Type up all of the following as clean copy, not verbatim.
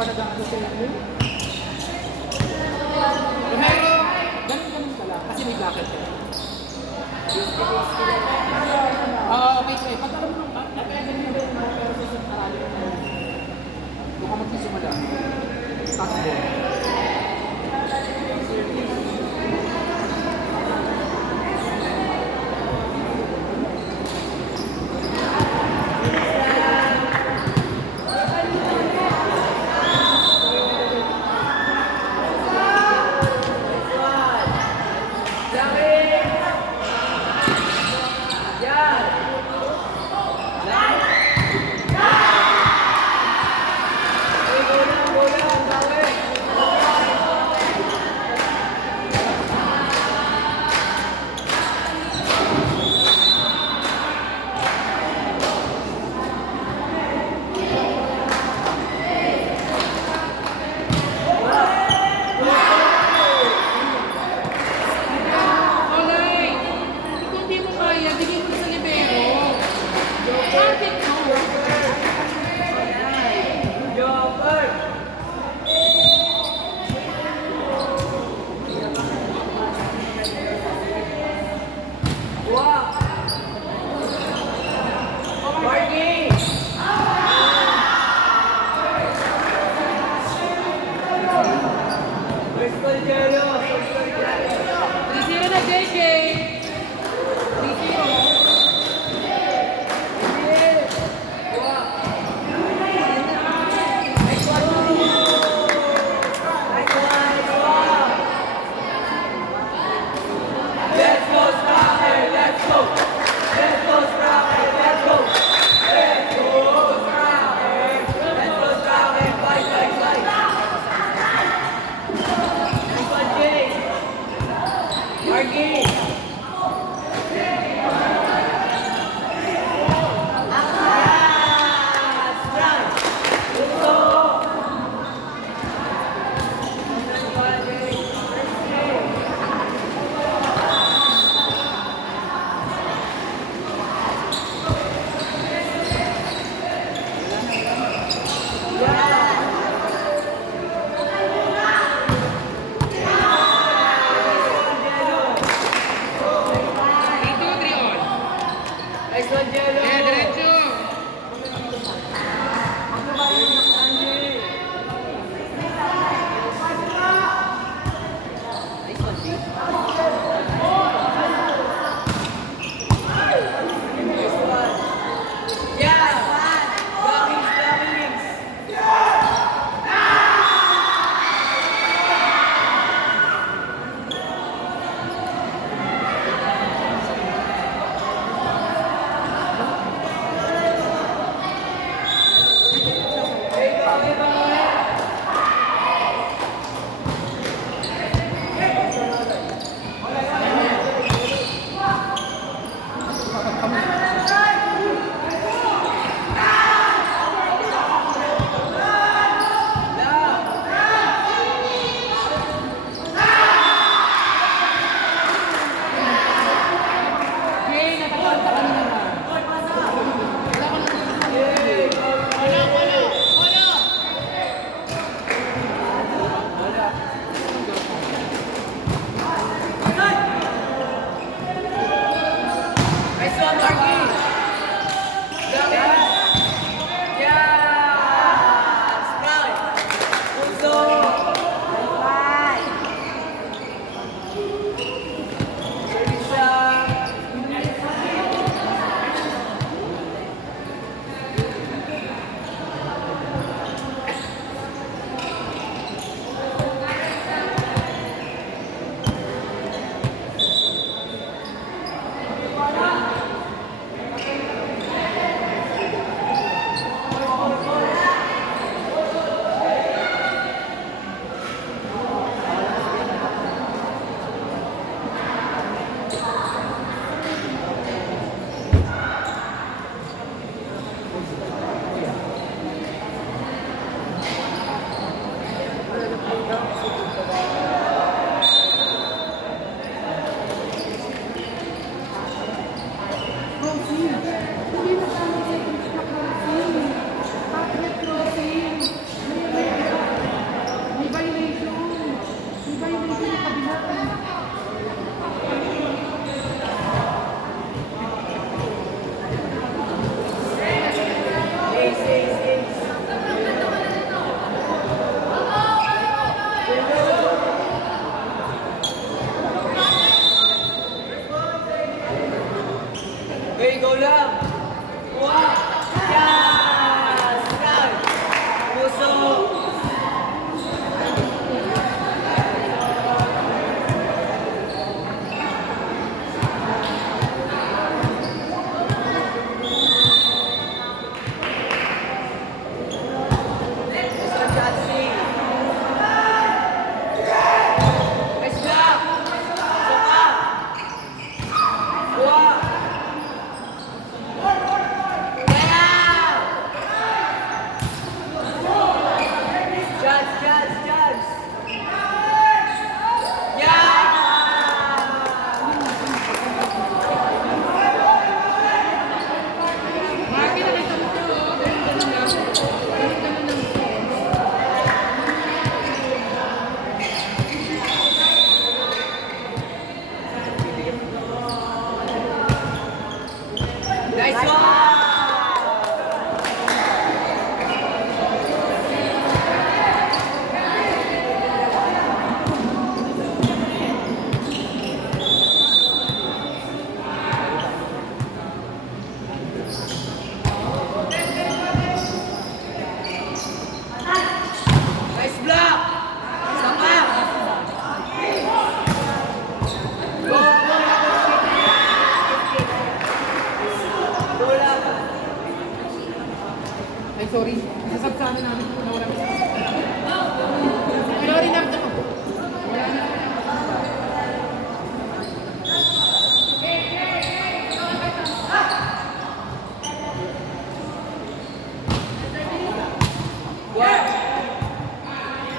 pa nag-ano sa inyo. Pero, ganun ka lang. Kasi may bracket ka. Okay, sige. Pag alam mo, kaya ganun na rin mga pero sa aralin mo. Doon ka magsisimula. Start mo.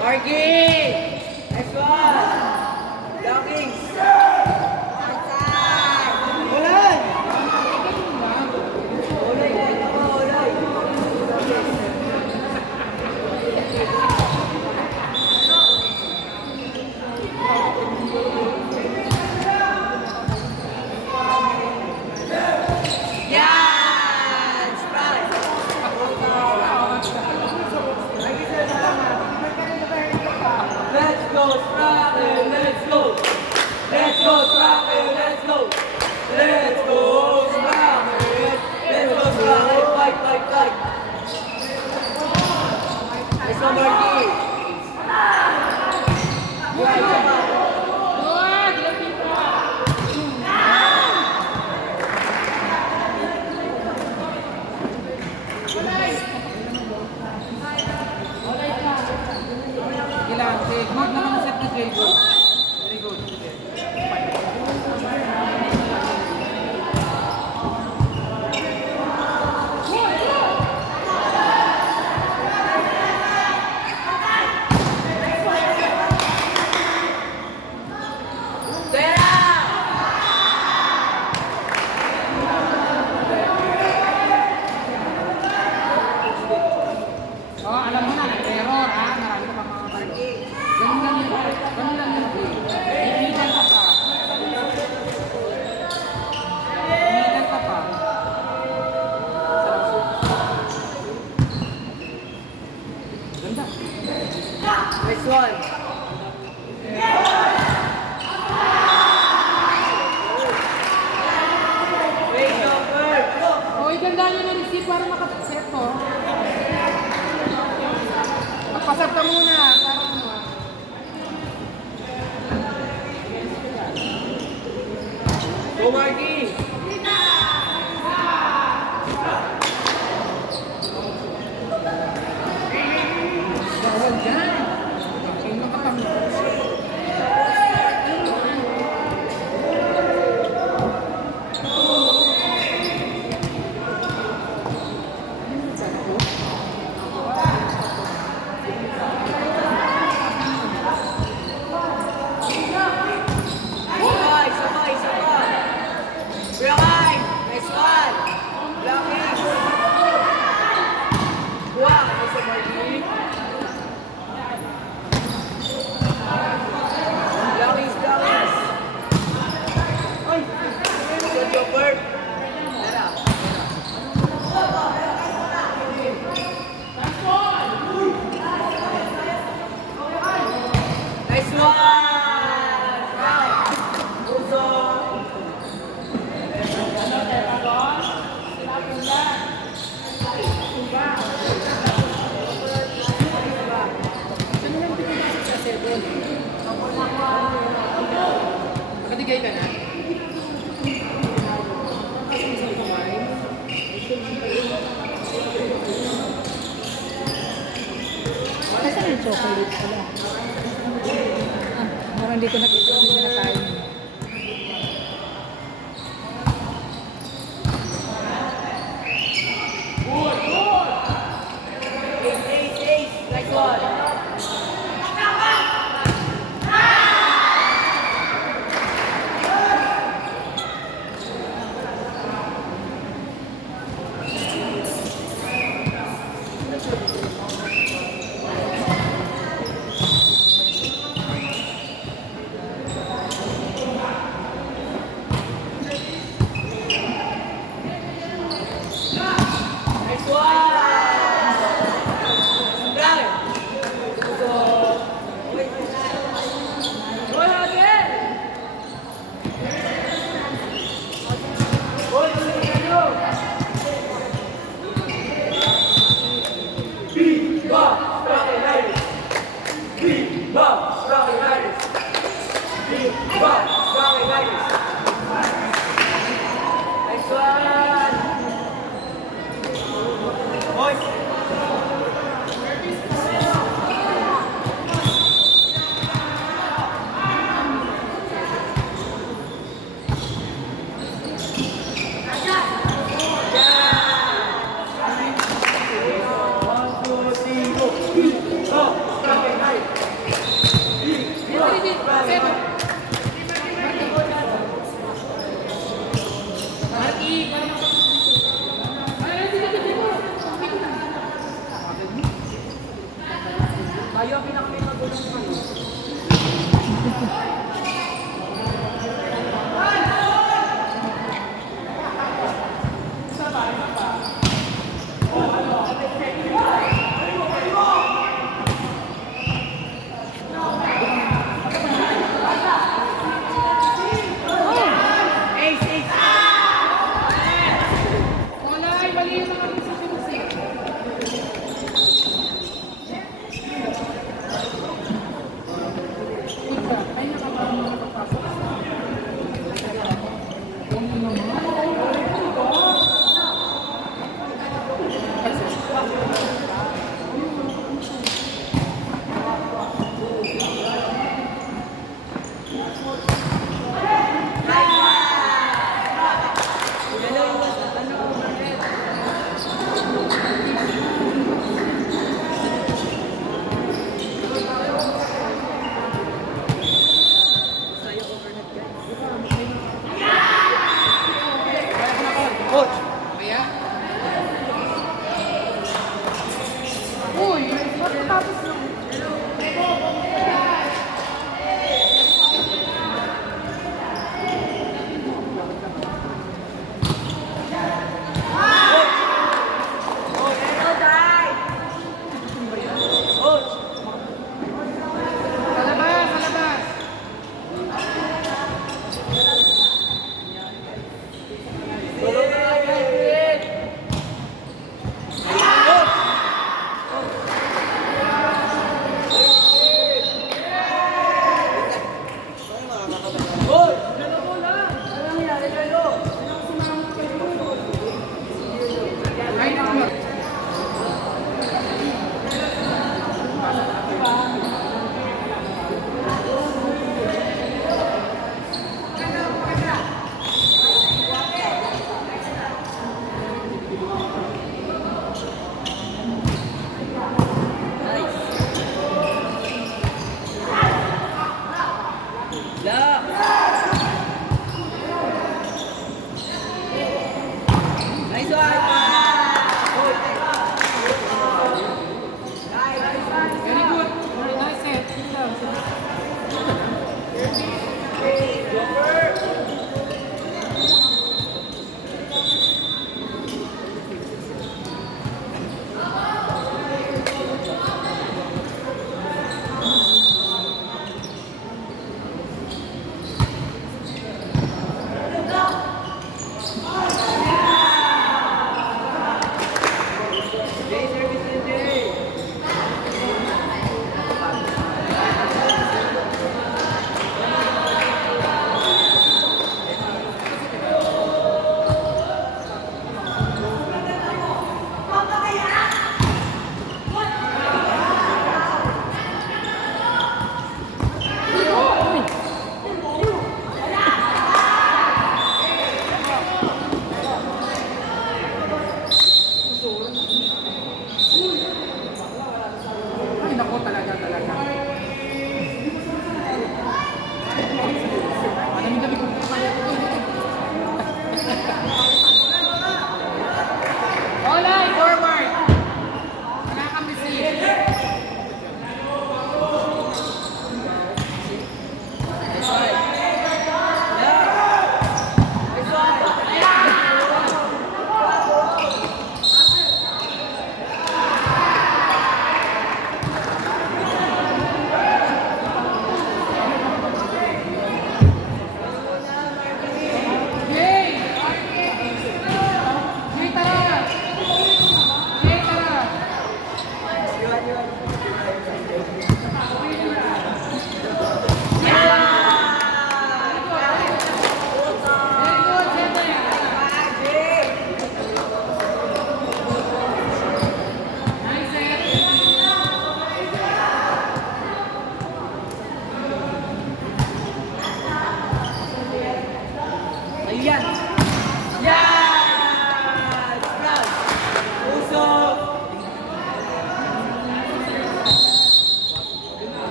Margie! Next one! Blockings! Outside! Ulan! Ulay, ulay! Yan! Strike! Let's go, Strike! Let's go! Let's go, Strike! Let's go! Let's go, Strike! Let's go, Strike! Fight, fight, fight! Let's go, Margie! Yeah, yeah. Good! Lagi pa! Ilan? Good naman ang set ni Jay. Good. Very good. Oh, alam mo na, nag-error ha. Marami ka pang mga balo. Ganun lang yun. Ganun lang yun. Hinihigan ka pa. Hinihigan ka pa. Ganda. Next one. Wait, number. Oh, ganda yun na receive para makaset ko. Magpasap ka muna. Para mo. Go, Margie. Bawal dyan. Ay, nakatangos. Sabay, sabay, sabay. Brian, next one. Blockings. Wow, next one, Margie. Blockings, blockings. Ay, good job, Bert. Tara. Nice one! Right. Uso. Ano lang pinapasok sa seven? Nakatigay ka na? Nasaan yung chocolate pala? Ah, parang hindi ko nakita. Hindi na tayo. Ace, ace, ace. Nice one. Nice one. Dale. Uso. Go again. Go, go. Viva Rocky Riders! Viva Rocky Riders! Viva Rocky Riders! Nice one! Boys! One, two, three, go! Viva Rocky Riders! Wala, ay mali yung mga decision kasi. Good job. Ay, nakababa.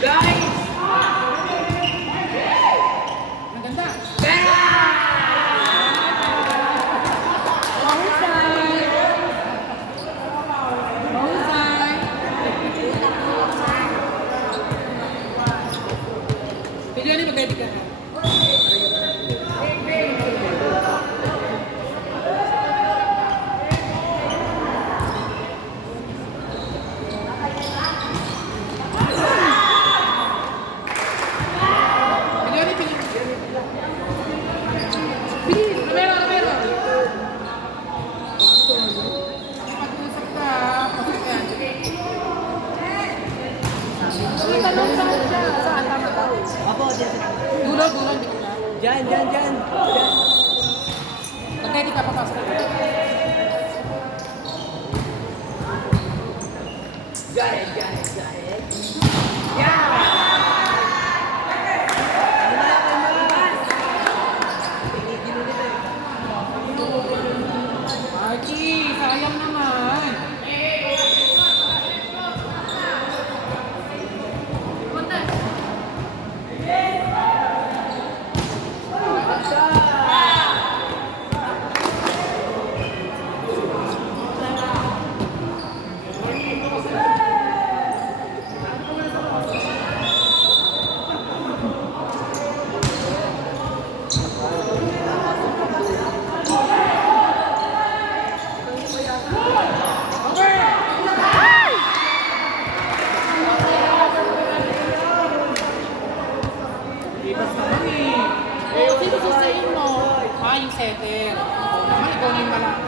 Guys! Maganda. Mahusay! Mahusay! Pili ni mag-ready ka na. Pili ni, pili. Pili, Romero, Romero. Pag-usap ka, pasok ka. Tanong saan siya? Saan? Tama ba? Ako, dyan. Dulo, dulo, hindi ko na. Dyan. Mag-ready ka, papasok ka. Got it. Archie, sayang naman. Ibas naman eh. Oh, sino susayin mo? Ah, yung setter. Oo naman, ikaw na yung malaki.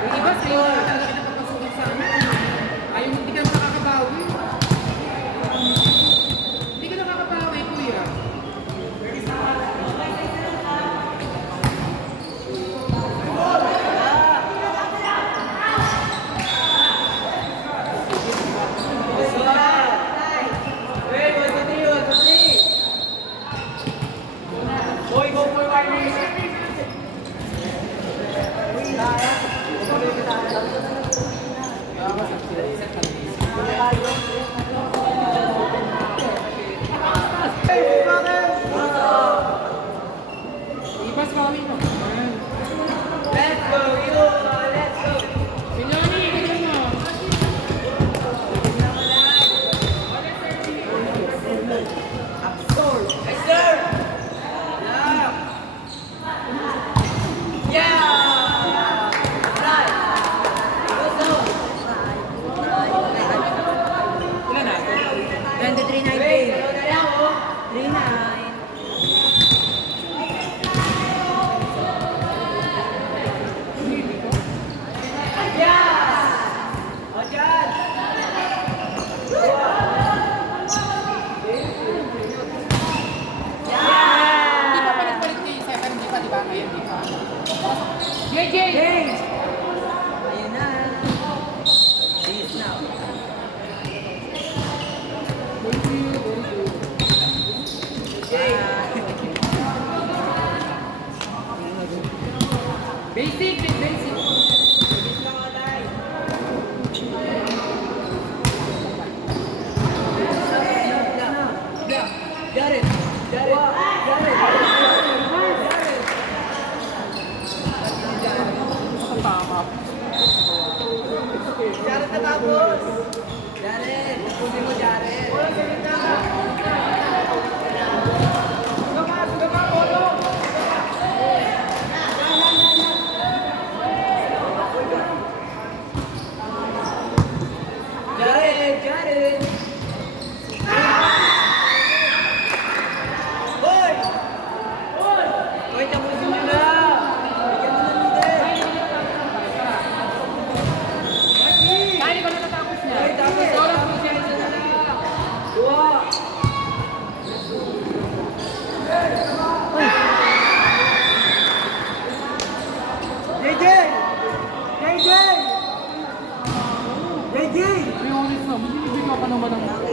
Yung iba sa'yo na talaga pinapapasukan sa amin. Ayaw hindi ka nakakabawi. Hindi ka nakakabawi, kuya. Ibas bawi mo. Let's go! Pinyoni, ganyan mo. Yes, sir! Yeah! Right! Let's go! Ilan na? 23.19. 39. Yeah! O dyan! Hindi pa palit-palit niya yung setter, hindi pa, di ba? Ngayon, di pa. JJ! Ayun na. This now. Basic, basic. Got it! Tama. Jared natapos! Jared! Pusin mo, Jared! Jared! Hoy! Hoy, tapusin mo na! Bigyan mo ng leader! Kaya ko na natapos niya. Hoy, tapos Wala tapos po siya. na! Wow! mapanood ng